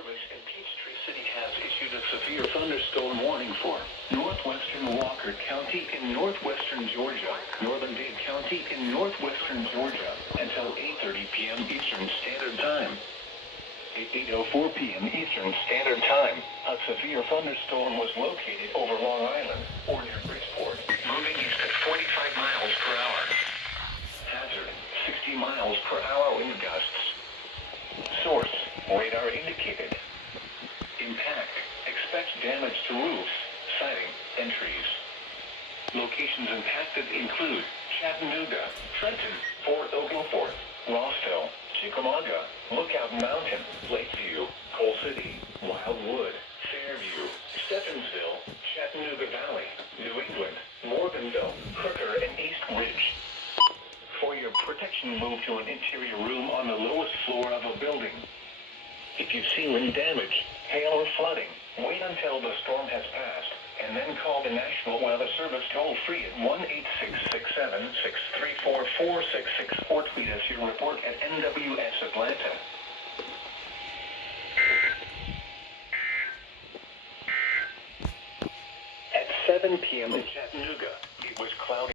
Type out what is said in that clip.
Service in Peachtree City has issued a severe thunderstorm warning for northwestern Walker County in northwestern Georgia, northern Dade County in northwestern Georgia, until 8:30 p.m. Eastern Standard Time. At 8:04 p.m. Eastern Standard Time, a severe thunderstorm was located over Long Island, or near Bridgeport, moving east at 45 miles per hour. Hazard, 60 miles per hour wind gusts. Source, radar indicated. Impact, expect damage to roofs, siding, and trees. Locations impacted include Chattanooga, Trenton, Fort Oglethorpe, Rossville, Chickamauga, Lookout Mountain, Lakeview, Coal City, Wildwood, Fairview, Stephenville, Chattanooga Valley, New England, Morganville, Crooker, and East Ridge. For your protection, move to an interior room on the lowest floor of a building. If you see wind damage, hail, or flooding, wait until the storm has passed, and then call the National Weather Service toll-free at 1-866-7-634-4666 or tweet us your report at NWS Atlanta. At 7 p.m. in Chattanooga, it was cloudy.